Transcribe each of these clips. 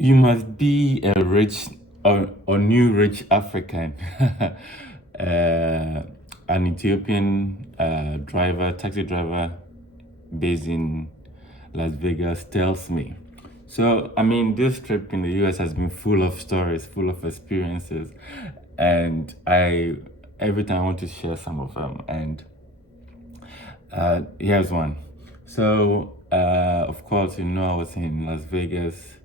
You must be a rich or new rich African. An Ethiopian taxi driver based in Las Vegas tells me. So, I mean, this trip in the US has been full of stories, full of experiences, and every time I want to share some of them. And here's one. So, of course, I was in Las Vegas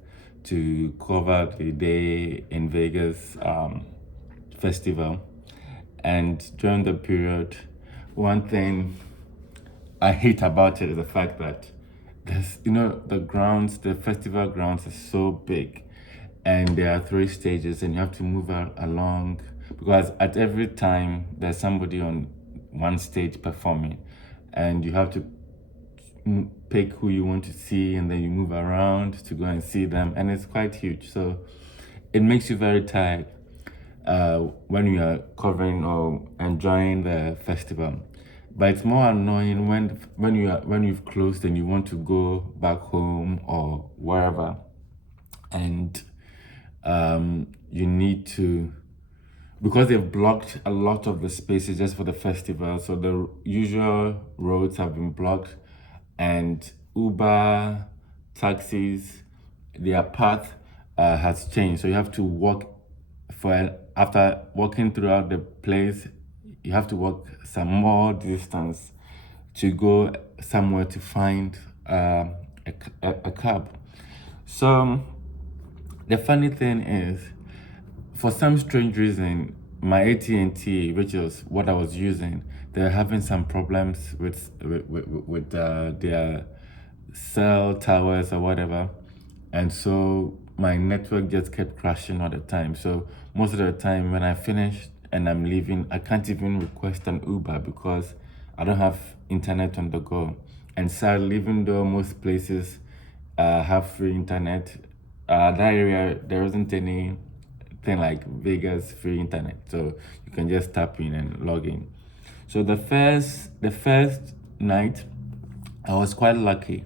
to cover the Day in Vegas festival. And during the period, one thing I hate about it is the fact that the festival grounds is so big, and there are three stages, and you have to move along because at every time there's somebody on one stage performing, and you have to pick who you want to see, and then you move around to go and see them, and it's quite huge. So it makes you very tired when you are covering or enjoying the festival. But it's more annoying when you've closed and you want to go back home or wherever, and you need to, because they've blocked a lot of the spaces just for the festival. So the usual roads have been blocked, and Uber, taxis, their path has changed. So you have to walk after walking throughout the place, you have to walk some more distance to go somewhere to find a cab. So the funny thing is, for some strange reason, my AT&T, which is what I was using, they're having some problems with their cell towers or whatever, and so my network just kept crashing all the time. So most of the time when I finish and I'm leaving, I can't even request an Uber because I don't have internet on the go. And sadly, even though most places have free internet, that area there isn't anything like Vegas free internet, so you can just tap in and log in. So the first night, I was quite lucky.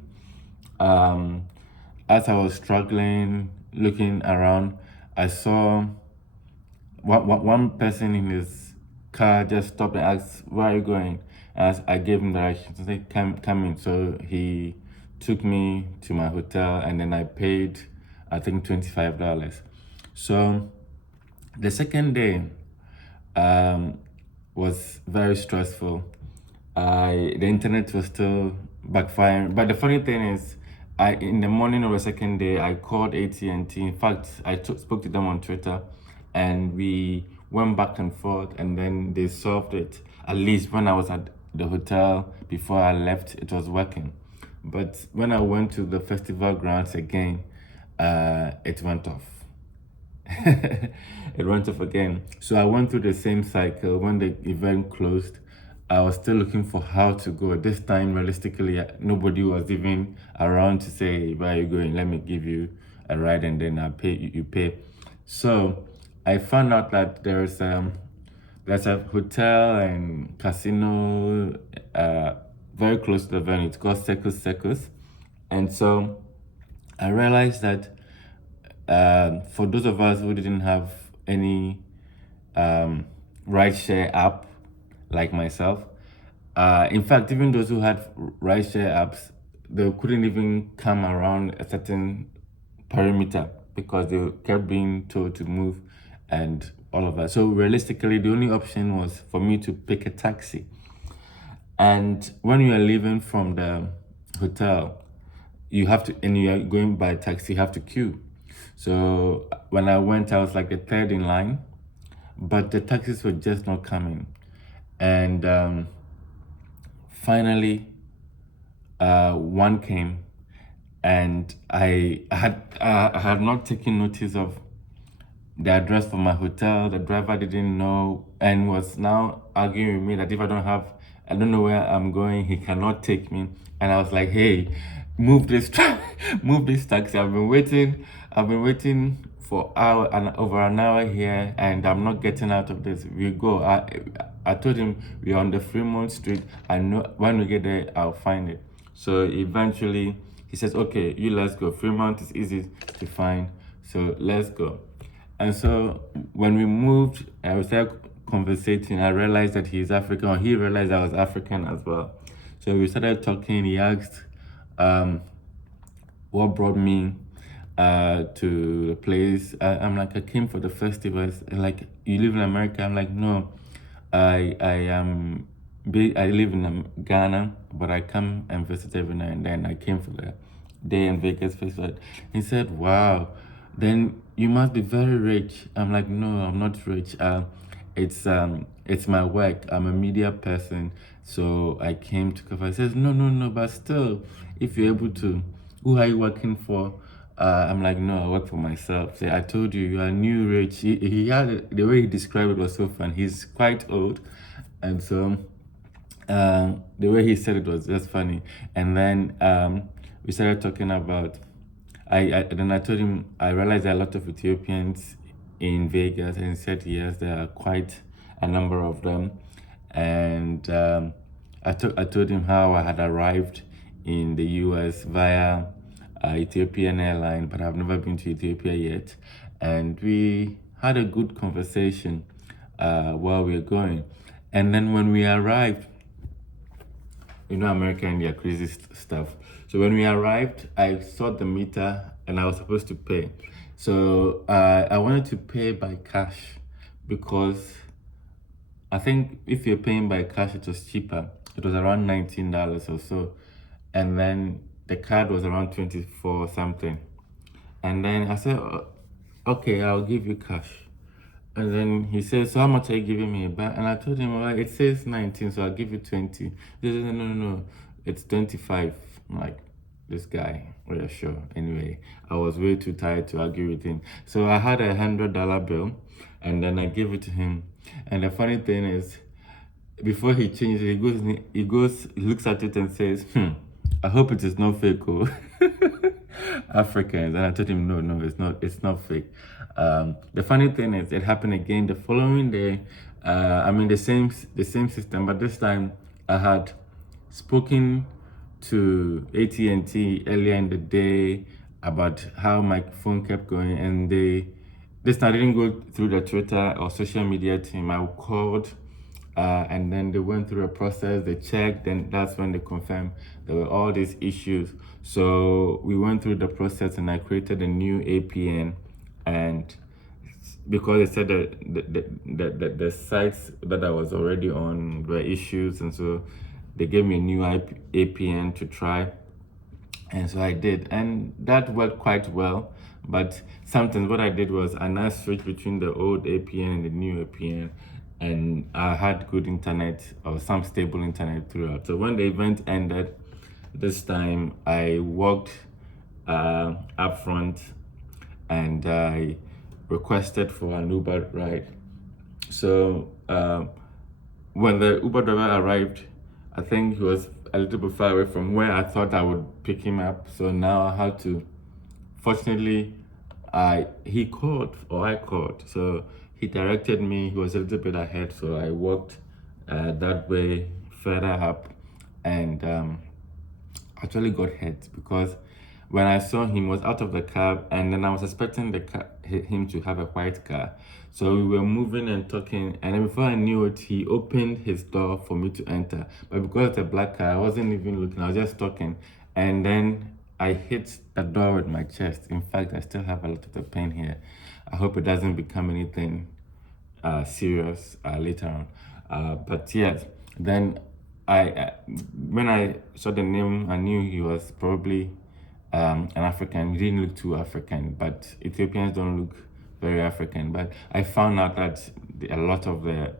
As I was struggling, looking around, I saw one person in his car just stopped and asked, "Where are you going?" As I gave him directions, I said, "Come in." So he took me to my hotel, and then I paid, I think, $25. So the second day was very stressful. The internet was still backfiring, but the funny thing is, in the morning of the second day, I called AT&T. In fact, spoke to them on Twitter, and we went back and forth, and then they solved it. At least when I was at the hotel before I left, it was working. But when I went to the festival grounds again, it went off. It went off again. So I went through the same cycle. When the event closed, I was still looking for how to go. This time, realistically, nobody was even around to say, "Where are you going? Let me give you a ride, and then I pay you pay." So I found out that there's a hotel and casino very close to the venue. It's called Circus. And so I realized that for those of us who didn't have any rideshare app like myself, in fact, even those who had rideshare apps, they couldn't even come around a certain perimeter because they kept being told to move and all of that. So realistically, the only option was for me to pick a taxi. And when you are leaving from the hotel, and you are going by taxi, you have to queue. So when I went, I was like the third in line, but the taxis were just not coming. And finally, one came, and I had not taken notice of the address for my hotel. The driver didn't know and was now arguing with me that if I don't know where I'm going, he cannot take me. And I was like, "Hey, move this move this taxi. I've been waiting for over an hour here, and I'm not getting out of this. We go." I told him we're on the Fremont Street. I know when we get there, I'll find it. So eventually he says, "Okay, let's go. Fremont is easy to find." So let's go. And so when we moved, I started conversating. I realized that he's African, or he realized I was African as well. So we started talking. He asked, what brought me to the place. I'm like, I came for the festivals. Like, you live in America? I'm like, no, I live in Ghana, but I come and visit every now and then. I came for the day in Vegas festival. He said, wow, then you must be very rich. I'm like, no, I'm not rich. It's my work. I'm a media person, so I came to cover. He says, no, no, no, but still, if you're able to, who are you working for? I'm like, no, I work for myself. Say, I told you, you are new rich. He had the way he described it was so fun. He's quite old, and so the way he said it was just funny. And then we started talking about. I told him I realized there are a lot of Ethiopians in Vegas, and he said yes, there are quite a number of them. And I told him how I had arrived in the U.S. via Ethiopian airline, but I've never been to Ethiopia yet. And we had a good conversation while we were going. And then when we arrived, America and their crazy stuff. So when we arrived, I saw the meter and I was supposed to pay. So I wanted to pay by cash because I think if you're paying by cash, it was cheaper. It was around $19 or so. And then the card was around 24 something. And then I said, okay, I'll give you cash. And then he says, so how much are you giving me back? And I told him, well, it says 19, so I'll give you 20. He says, no, no, no, it's 25. I'm like, this guy, oh yeah, sure. Anyway, I was way too tired to argue with him. So I had $100 bill, and then I gave it to him. And the funny thing is, before he changed it, he looks at it and says, I hope it is not fake, oh. Africans. And I told him, no, no, it's not fake. The funny thing is, it happened again the following day. The same system, but this time I had spoken to AT&T earlier in the day about how my phone kept going, and this time I didn't go through the Twitter or social media team. I called, and then they went through a process, they checked, and that's when they confirmed there were all these issues. So we went through the process, and I created a new APN, and because they said that the sites that I was already on were issues, and so they gave me a new APN to try. And so I did, and that worked quite well. But sometimes what I did was I now switched between the old APN and the new APN, and I had good internet or some stable internet throughout. So when the event ended, this time I walked up front and I requested for an Uber ride. So when the Uber driver arrived, I think he was a little bit far away from where I thought I would pick him up. So now I had to, fortunately, I called. So he directed me, he was a little bit ahead. So I walked that way further up, and actually got hurt because when I saw him, he was out of the cab, and then I was expecting him to have a white car. So we were moving and talking, and then before I knew it, he opened his door for me to enter. But because it's a black car, I wasn't even looking, I was just talking. And then I hit the door with my chest. In fact, I still have a lot of the pain here. I hope it doesn't become anything serious later on. But yes, then when I saw the name, I knew he was probably an African. He didn't look too African, but Ethiopians don't look very African. But I found out that a lot of the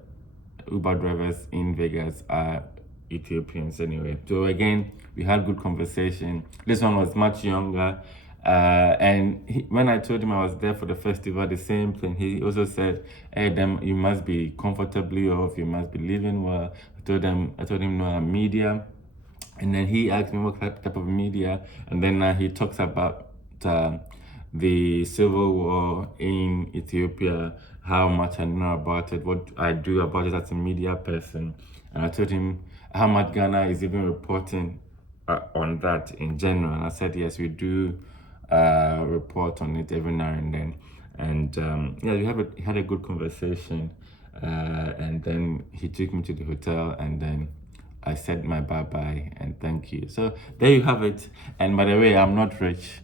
Uber drivers in Vegas are Ethiopians anyway. So again, we had good conversation. This one was much younger. And when I told him I was there for the festival, the same thing, he also said, hey, you must be comfortably off, you must be living well. I told him, no, I'm media. And then he asked me what type of media. And then he talks about the civil war in Ethiopia, how much I know about it, what I do about it as a media person. And I told him how much Ghana is even reporting on that in general. And I said, yes, we do report on it every now and then. And yeah, had a good conversation. And then he took me to the hotel, and then I said my bye-bye and thank you. So there you have it. And by the way, I'm not rich.